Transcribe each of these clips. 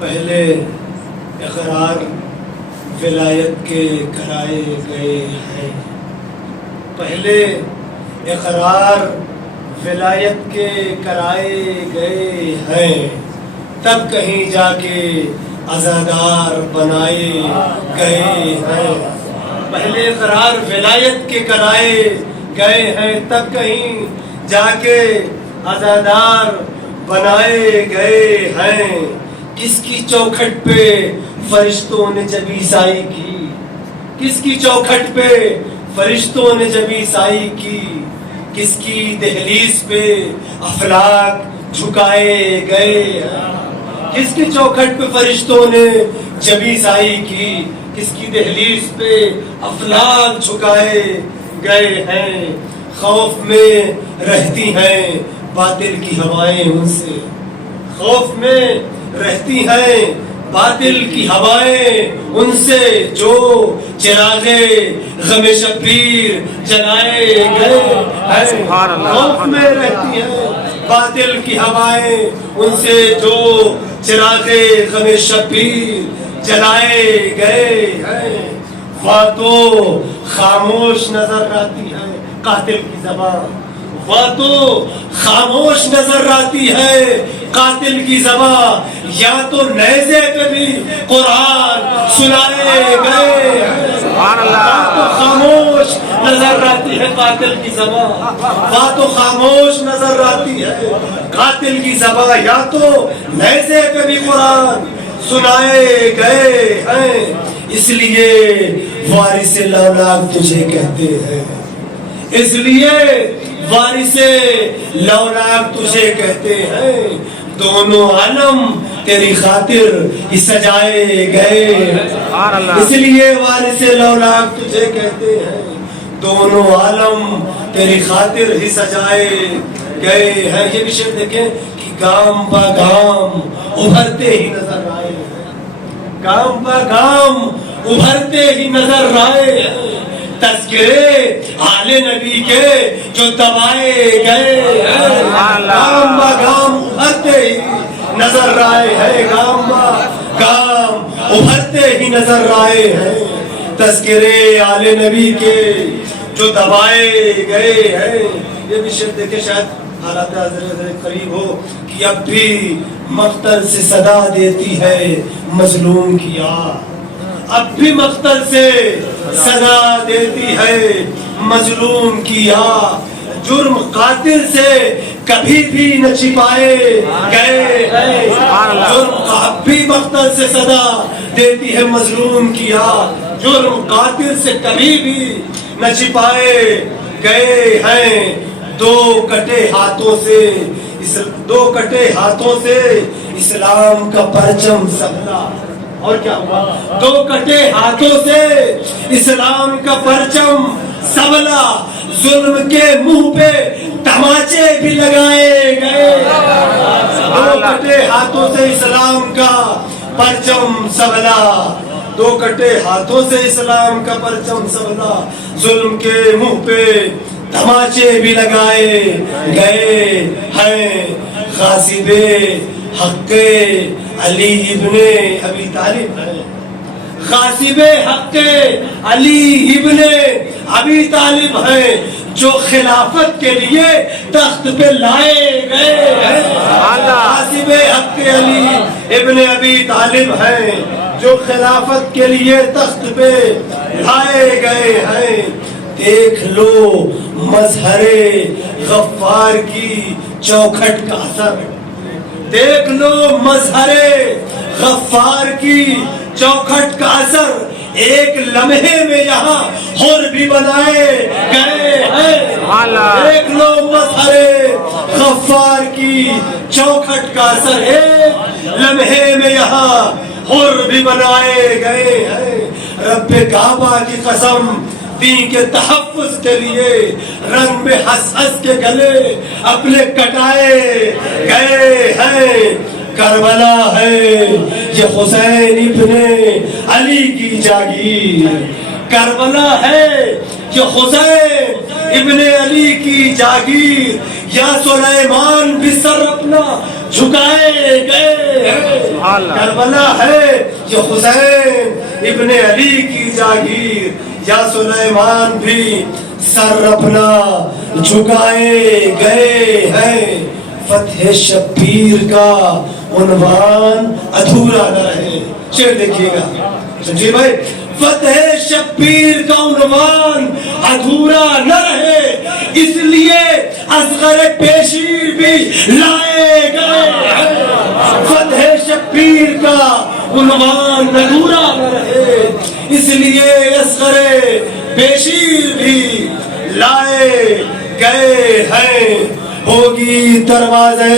پہلے اقرار ولایت کے کرائے گئے ہیں، پہلے اقرار ولایت کے کرائے گئے ہیں، تب کہیں جا کے عزادار بنائے گئے ہیں۔ پہلے اقرار ولایت کے کرائے گئے ہیں، تب کہیں جا کے عزادار بنائے گئے ہیں۔ کس کی چوکھٹ پہ فرشتوں نے جب عیسائی کی، کس کی چوکھٹ پہ فرشتوں نے جب عیسائی کی، کس کی دہلیز پہ افلاک جھکائے گئے ہیں، کس کی چوکھٹ پہ فرشتوں نے جب عیسائی کی، کس کی دہلیز پہ افلاک جھکائے گئے ہیں۔ خوف میں رہتی ہیں باطل کی ہوائیں ان سے، خوف میں رہتی ہیں باطل کی ہوائیں ان سے، جو چراغ غم شبیر جلائے گئے ہیں۔ خوف میں رہتی ہیں باطل کی ہوائیں ان سے، جو چراغ غم شبیر جلائے گئے ہیں۔ وہ تو خاموش نظر آتی ہے قاتل کی زبان، وہ تو خاموش نظر آتی ہے قاتل کی زبان، یا تو نیزے پہ بھی قرآن سنائے گئے ہیں۔ وہ تو خاموش نظر آتی ہے قاتل کی زبان، وہ تو خاموش نظر آتی ہے قاتل کی زبان، یا تو نیزے پہ بھی قرآن سنائے گئے ہیں۔ اس لیے وارث لولاک تجھے کہتے ہیں، اس لیے وارث لولاک تجھے کہتے ہیں، دونوں عالم تیری خاطر ہی سجائے گئے ہیں۔ اس لیے وارث لولاک تجھے کہتے ہیں، دونوں عالم تیری خاطر ہی سجائے گئے ہیں۔ یہ بھی شعر دیکھیں کہ گام با گام ابھرتے ہی نظر آئے ہیں، گام با گام ابھرتے ہی نظر آئے ہیں، تذکرے آل نبی کے جو دبائے گئے ہیں، گام با گام ابھرتے ہی نظر آئے ہیں، گام با گام ابھرتے ہی نظر آئے ہیں، تذکرے آل نبی کے جو دبائے گئے ہیں۔ یہ بھی شعر دیکھیں، شاید حالات حضرت قریب ہو کہ اب بھی مقتل سے صدا دیتی ہے مظلوم کی آہ، اب بھی مقتل سے صدا دیتی ہے مظلوم کی آہ، جرم قاتل سے کبھی بھی نہ چھپائے گئے ہیں، جرم اب بھی مقتل سے صدا دیتی ہے مظلوم کی آہ، جرم قاتل سے کبھی بھی نہ چھپائے گئے ہیں۔ دو کٹے ہاتھوں سے اسلام کا پرچم سبلا، اور کیا ہوا؟ دو کٹے ہاتھوں سے اسلام کا پرچم سبلا، ظلم کے منہ پہ تماچے بھی لگائے گئے، دو کٹے ہاتھوں سے اسلام کا پرچم سبلا، دو کٹے ہاتھوں سے اسلام کا پرچم سبلا، ظلم کے منہ پہ تماچے بھی لگائے گئے ہیں۔ غاصب حق علی ابن ابی طالب ہے، غاصب حق علی ابن ابی طالب ہے، جو خلافت کے لیے تخت پہ لائے گئے ہیں، غاصب حق علی ابن ابی طالب ہے، جو خلافت کے لیے تخت پہ لائے گئے ہیں۔ دیکھ لو مظہر غفار کی چوکھٹ کا اثر، دیکھ لو مظہر غفار کی چوکھٹ کا اثر، ایک لمحے میں یہاں حر بھی بنائے گئے ہیں۔ دیکھ لو مظہر غفار کی چوکھٹ کا اثر، ایک لمحے میں یہاں حر بھی بنائے گئے ہیں۔ رب کعبہ کی قسم، دین کے تحفظ کے لیے رنگ میں ہنس ہنس کے گلے اپنے کٹائے گئے ہیں۔ کربلا ہے یہ حسین ابن علی کی جاگیر، کربلا ہے یہ حسین ابن علی کی جاگیر، یا سلیمان بھی سر اپنا جھکائے گئے ہیں. کربلا ہے یہ حسین ابن علی کی جاگیر, یا سلیمان بھی سر اپنا جھکائے گئے ہیں. فتح شبیر کا عنوان ادھورا نہ رہے. شعر دیکھیے گا سمجھیے بھائی, فتح شبیر کا عنوان ادھورا نہ رہے, اس لیے اصغر پیشیر بھی لائے گئے ہیں. فتح شبیر کا عنوان ادھورا نہ رہے, اس لیے اصغر پیشیر بھی لائے گئے ہیں. ہوگی دروازے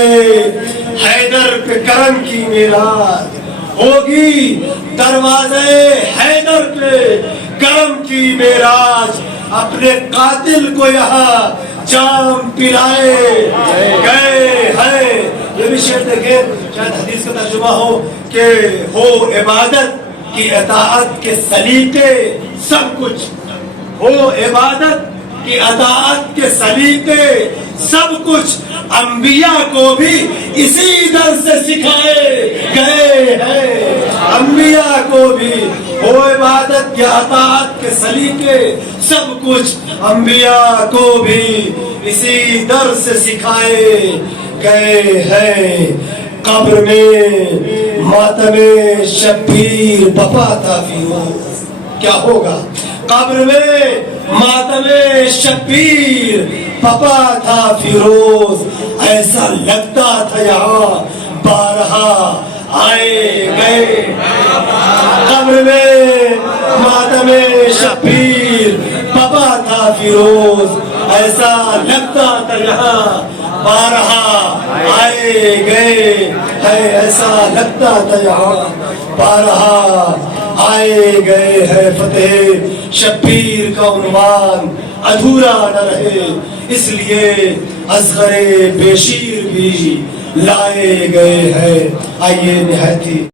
حیدر پہ کرم کی میراث, ہوگی دروازے حیدر پہ کرم کی میراث. اپنے قاتل کو یہاں جام پلائے گئے ہیں. یہ بھی شعر دیکھیں, شاید حدیث کا ترجمہ ہو کہ ہو عبادت کی اطاعت کے سلیقے سب کچھ, ہو عبادت کی اطاعت کے سلیقے سب کچھ انبیاء کو بھی اسی در سے سکھائے گئے ہیں. انبیاء کو بھی ہو عبادت کی اطاعت کے سلیقے سب کچھ انبیاء کو بھی اسی در سے سکھائے گئے ہیں. قبر میں ماتم شبیر بپا تھا فیروز, کیا ہوگا قبر میں ماتم شبیر پپا تھا فیروز. ایسا لگتا تھا یہاں بارہا آئے گئے. قبر میں ماتم شبیر پپا تھا فیروز, ایسا لگتا تھا یہاں بارہا آئے گئے ہیں. ایسا لگتا تھا یہاں بارہا آئے گئے ہیں. فتح شبیر کا عنوان ادھورا نہ رہے, اس لیے اصغر پیشیر بھی لائے گئے ہیں. آئیے نہایت